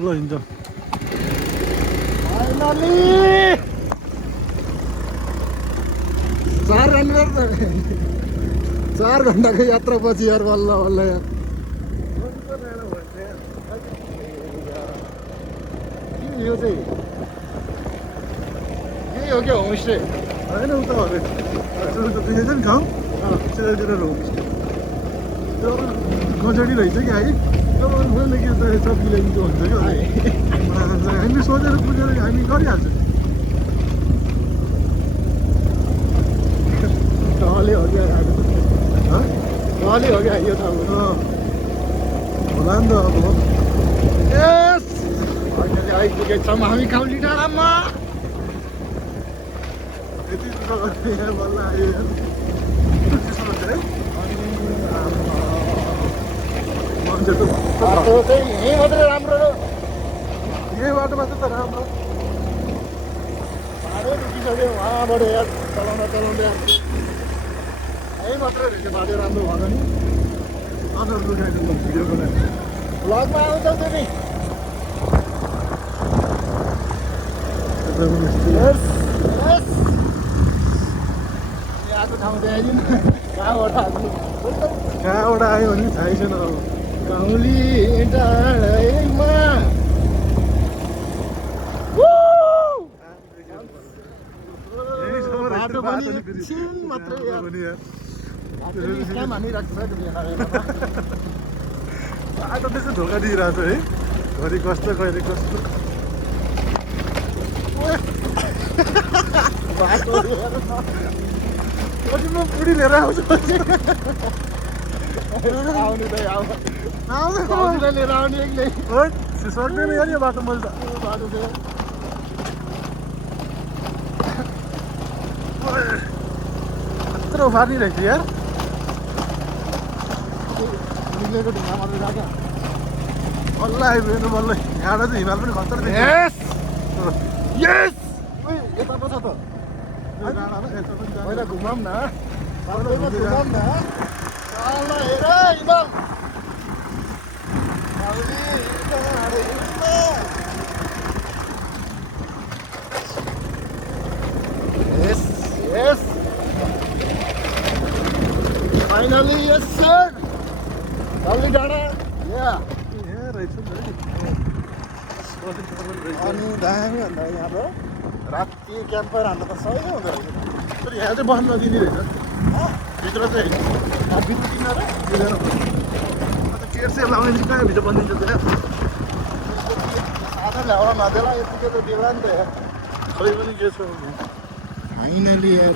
ल हिँड्छ फाइनली 4 घन्टाको यात्रापछि यार बल्ल बल्ल यार यो चाहिँ यही हो क्या होमस्टे होइन उता अरे सुरु त देखेको नि ठाउँ सिधैतिर होमस्टे त्यो गजडी रहेछ कि है जब मैले के त सब मिलाइदिन्छ भन्छ क्या हामी सोचेर बुझेर हामी गरिहाल्छौँ टहले हो क्या टहले हो क्या यो ठाउँ होला नि त अब यस अहिले आइपुगेछौँ हामी काउली डाँडामा यति यहाँ बल्ल आयो मान्छे त बाटो चाहिँ यहीँ मात्रै राम्रो यही बाटोमा चाहिँ त राम्रो बाटो दुखिसक्यो उहाँबाट यार चलाउँदा यार यहीँ मात्रै रहेछ बाटो राम्रो भएन नि अनुहार लुगाइदिनु भिडियो बनाएर भ्लगमा आउँछौ तिमी यस यस आएको ठाउँ देखाइदिनु कहाँबाट आएको कहाँबाट आयो भने थाहै छैन अब काउली डाँडामा बाटो पनि एकछिन मात्रै यार स्क्याम हानिरहेको छ बाटो त्यसै धोका दिइरहेको छ है घरि कस्तो कहिले कस्तो बाटो कति म पुडी लिएर आउँछु आउने त आउँदैन लिएर आउने एक्लै सक्दैन यार यो बाटो मैले त बाटो चाहिँ यत्रो उफार्नी रहेछ यार निक्लेको ढुङ्गा मात्रै राख्यो बल्ल आइपुग्नु बल्ल यहाँबाट चाहिँ हिमाल पनि खतर देख्छ यस यस यता पो छ त पहिला घुमाउँ न सबैमा घुमाउँ न ल हेर हिमाल यस यस फाइनली यस सर काउली डाँडा या यहाँ रहेछ नि अनि दामी भन्दा यहाँ त राति क्याम्पर हान्दा त सही हुँदो रहेछ तर यहाँ चाहिँ बस्न नदिने रहेछ भित्र चाहिँ भित्र किनेर दिँदैन केयर सेयर लाउने चाहिँ कहाँ भित्र बनिन्छ त्यहाँ साधन ल्याउन नदेला यतिकै त देला नि त यार खै पनि के छ फाइनली यार